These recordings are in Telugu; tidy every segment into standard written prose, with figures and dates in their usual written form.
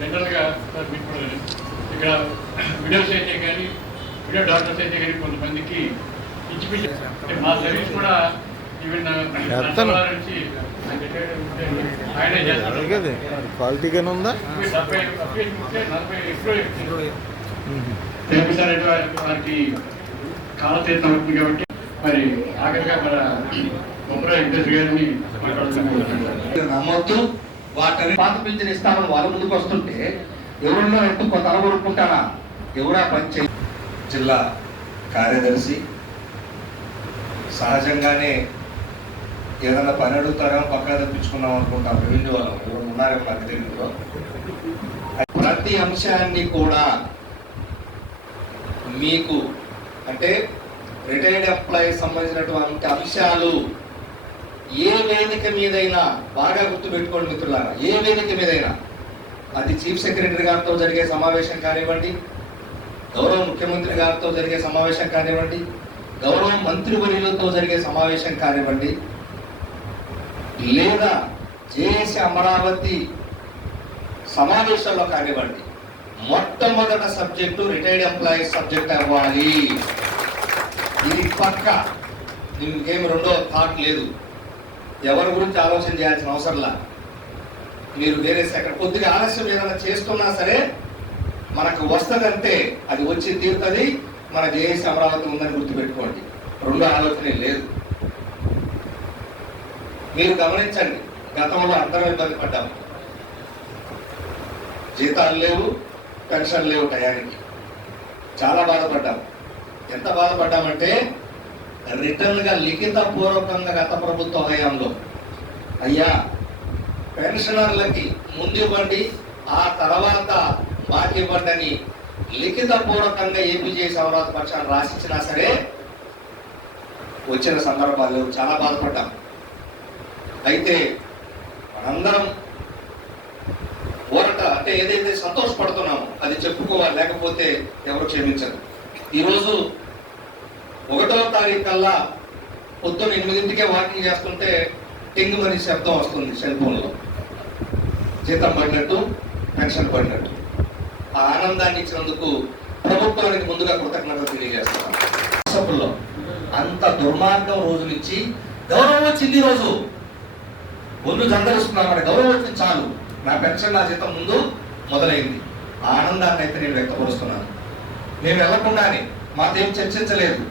జనరల్గా ఇక్కడ వీడియోస్ అయితే కానీ వీడియో డాక్టర్స్ అయితే కానీ కొంతమందికి పిచ్చి మా సర్వీస్ కూడా ఈవెన్ నుంచి ఆయనే చేస్తారు. క్వాలిటీగానే ఉందా? 40 వారికి కాలతీర్థం అవుతుంది కాబట్టి మరి ఆఖరిగా మన బొమ్మరా వెంకటేశ్వర గారిని నమ్మొద్దు. వాటిని పాత పింఛన్ ఇస్తామని వాళ్ళ ముందుకు వస్తుంటే ఎవరిలో ఎంతో కొంత అలవరుకుంటారా? ఎవరా పని జిల్లా కార్యదర్శి సహజంగానే ఏదైనా పని అడుగుతారేమో పక్కన తెప్పించుకున్నాం అనుకుంటాం. రెవెన్యూ వాళ్ళు ఎవరు ఉన్నారేమో నాకు తెలియదు. ప్రతి అంశాన్ని కూడా మీకు అంటే రిటైర్డ్ ఎంప్లాయీస్ సంబంధించినటువంటి అంశాలు ఏ వేదిక మీదైనా బాగా గుర్తుపెట్టుకోండి మిత్రులారా, ఏ వేదిక మీదైనా అది చీఫ్ సెక్రటరీ గారితో జరిగే సమావేశం కానివ్వండి, గౌరవ ముఖ్యమంత్రి గారితో జరిగే సమావేశం కానివ్వండి, గౌరవ మంత్రివర్యులతో జరిగే సమావేశం కానివ్వండి, లేదా జేఏసీ అమరావతి సమావేశాల్లో కానివ్వండి, మొట్టమొదట సబ్జెక్టు రిటైర్డ్ ఎంప్లాయీస్ సబ్జెక్ట్ అవ్వాలి. ఇది పక్క, ఇంకేం రెండో థాట్ లేదు. ఎవరి గురించి ఆలోచన చేయాల్సిన అవసరంలా. మీరు వేరే సెకండ్ కొద్దిగా ఆలస్యం ఏదైనా చేస్తున్నా సరే మనకు వస్తుందంటే అది వచ్చి తీరుతుంది. మన జేఏసీ అమరావతి ఉందని గుర్తుపెట్టుకోండి. రెండో ఆలోచనే లేదు. మీరు గమనించండి, గతంలో అందరం ఇబ్బంది పడ్డాము. జీతాలు లేవు, పెన్షన్ లేవు టయానికి. చాలా బాధపడ్డాము. ఎంత బాధపడ్డామంటే రిటర్న్గా లిఖిత పూర్వకంగా గత ప్రభుత్వ హయాంలో అయ్యా పెన్షనర్లకి ముందు ఇవ్వండి, ఆ తర్వాత బాకీ ఇవ్వండి అని లిఖిత పూర్వకంగా ఏపీజేసీ అమరావతి పక్షాన్ని రాసిచ్చినా సరే వచ్చిన సందర్భాలు చాలా బాధపడ్డాం. అయితే మనందరం ఊరట అంటే ఏదైతే సంతోషపడుతున్నామో అది చెప్పుకోవాలి, లేకపోతే ఎవరు క్షమించరు. ఈరోజు 1వ తారీఖు కల్లా పొద్దున్న 8ంటికే వాకింగ్ చేస్తుంటే టింగ్ మనీ శబ్దం వస్తుంది సెల్ ఫోన్లో. జీతం పడినట్టు, పెన్షన్ పడినట్టు. ఆ ఆనందాన్ని ఇచ్చినందుకు ప్రభుత్వానికి ముందుగా కృతజ్ఞతలు తెలియజేస్తున్నాను. అంత దుర్మార్గం రోజు నుంచి గౌరవం వచ్చింది. రోజు ఒళ్ళు జందరిస్తున్నాం, మన గౌరవం వచ్చింది చాలు. నా పెన్షన్, నా జీతం ముందు మొదలైంది. ఆ ఆనందాన్ని అయితే నేను వ్యక్తపరుస్తున్నాను. మేము వెళ్లకుండానే మాతేం చర్చించలేదు,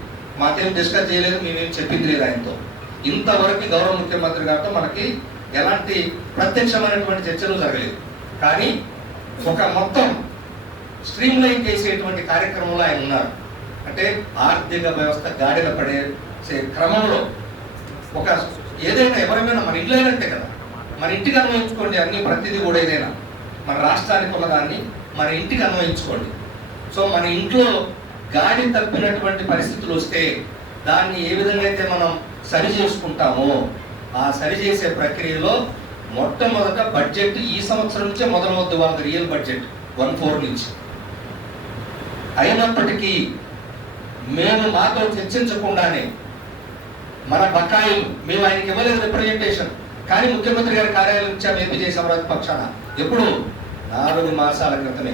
మాతేం డిస్కస్ చేయలేదు, మేమేం చెప్పింది లేదు ఆయనతో. ఇంతవరకు గౌరవ ముఖ్యమంత్రి గారితో మనకి ఎలాంటి ప్రత్యక్షమైనటువంటి చర్చలు జరగలేదు. కానీ ఒక మొత్తం స్ట్రీమ్ లైన్ చేసేటువంటి కార్యక్రమంలో ఆయన ఉన్నారు. అంటే ఆర్థిక వ్యవస్థ గాడిన పడే క్రమంలో ఒక ఏదైనా ఎవరైనా మన ఇల్లు అయినట్టే కదా, మన ఇంటికి అన్వయించుకోండి. అన్ని ప్రతిదీ కూడా ఏదైనా మన రాష్ట్రానికి ఉన్నదాన్ని మన ఇంటికి అన్వయించుకోండి. సో మన ఇంట్లో గాడి తప్పినటువంటి పరిస్థితులు వస్తే దాన్ని ఏ విధంగా అయితే మనం సరి చేసుకుంటామో ఆ సరి చేసే ప్రక్రియలో మొట్టమొదట బడ్జెట్ ఈ సంవత్సరం నుంచే మొదలవుద్ది వాళ్ళకి రియల్ బడ్జెట్ 14 నుంచి. అయినప్పటికీ మేము మాతో చర్చించకుండానే మన బకాయిలు మేము ఆయనకి ఇవ్వలేదు రిప్రజెంటేషన్, కానీ ముఖ్యమంత్రి గారి కార్యాలయం నుంచి ఏపీజేసీ అమరావతి పక్షాన ఎప్పుడు 4 మాసాల క్రితమే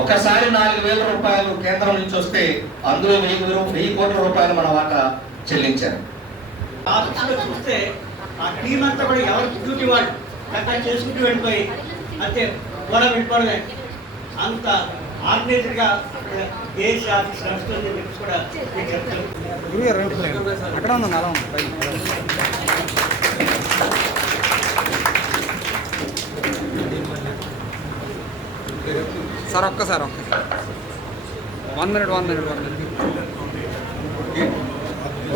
ఒకసారి 4,000 రూపాయలు కేంద్రం నుంచి వస్తే అందులో 1,000 కోట్ల రూపాయలు మన వాటా చెల్లించారు. చూస్తే ఆ టీం అంతా కూడా ఎవరికి డ్యూటీ వాళ్ళు అక్కడ చేసుకుంటూ వెళ్ళిపోయి అంతే కూడా వెళ్ళిపోవడమే. అంత ఆర్గనైజ్డ్గా ఏసీ ఆఫీస్ నడుస్తుంది చెప్పి కూడా మీకు చెప్తాను. అక్కడ ఉంది అలా సార్ ఒక్కసారి 1 minute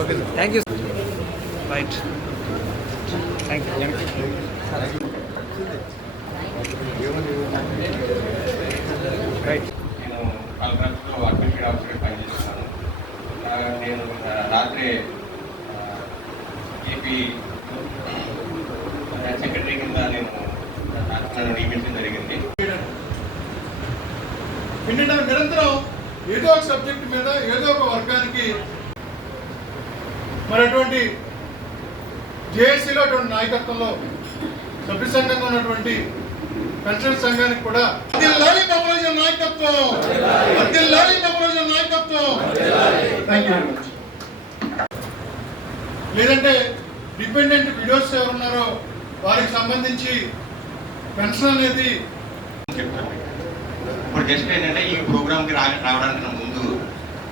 okay thank you right thank you. Right. నేను కాల్ఫరెన్స్లో అడ్మినిస్ట్రేటివ్ ఆఫీసర్గా పనిచేస్తున్నాను. నేను రాత్రి ఏపీ సెక్రటరీ కింద నన్ను నియమించడం జరిగింది. నిరంతరం ఏదో ఒక సబ్జెక్ట్ మీద ఏదో ఒక వర్గానికి మరి అటువంటి జేఏసీలో అటువంటి నాయకత్వంలో సభ్య సంఘంగా ఉన్నటువంటి పెన్షన్ సంఘానికి కూడా వర్ధిల్లాలి బొమ్మరాజు నాయకత్వం, వర్ధిల్లాలి బొమ్మరాజు నాయకత్వం. Thank you very much. లేదంటే డిపెండెంట్ విడోస్ ఎవరున్నారో వారికి సంబంధించి పెన్షన్ అనేది చెప్తాను. ఇప్పుడు జస్ట్ ఏంటంటే ఈ ప్రోగ్రామ్కి రావడానికి ముందు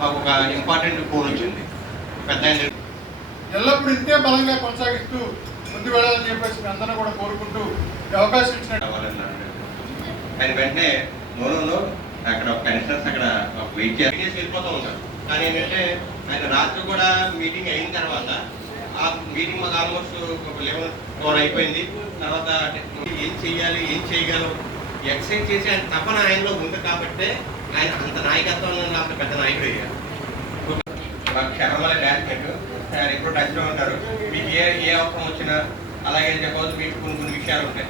మాకు ఒక ఇంపార్టెంట్ ఫోన్ వచ్చింది. పెద్ద ఎల్లప్పుడూ ఇంతే బలంగా కొనసాగిస్తూ ముందు వెళ్ళాలని చెప్పేసి మీ అందరూ కూడా కోరుకుంటూ ఈ అవకాశం ఇచ్చినట్టు కావాలన్నాడు. ఆయన వెంటనే నో అక్కడ పెన్షనర్స్ అక్కడ వెయిట్ చేసి వెళ్ళిపోతూ ఉంటారు. కానీ ఏంటంటే ఆయన రాత్రి కూడా మీటింగ్ అయిన తర్వాత ఆ మీటింగ్ మాకు ఆల్మోస్ట్ 11 అయిపోయింది. తర్వాత ఏం చెయ్యాలి, ఏం చేయగలం, ఎక్సైజ్ చేసి ఆయన తపన ఆయనలో ఉంది కాబట్టి ఆయన అంత నాయకత్వంలో అంత పెద్ద నాయకుడు అయ్యారు. మాకు క్షణమల బ్యాచ్మెంట్ ఆయన ఎప్పుడు టచ్లో ఉంటారు. మీకు ఏ అవసరం వచ్చినా అలాగే చెప్పవచ్చు. మీకు కొన్ని విషయాలు ఉంటాయి.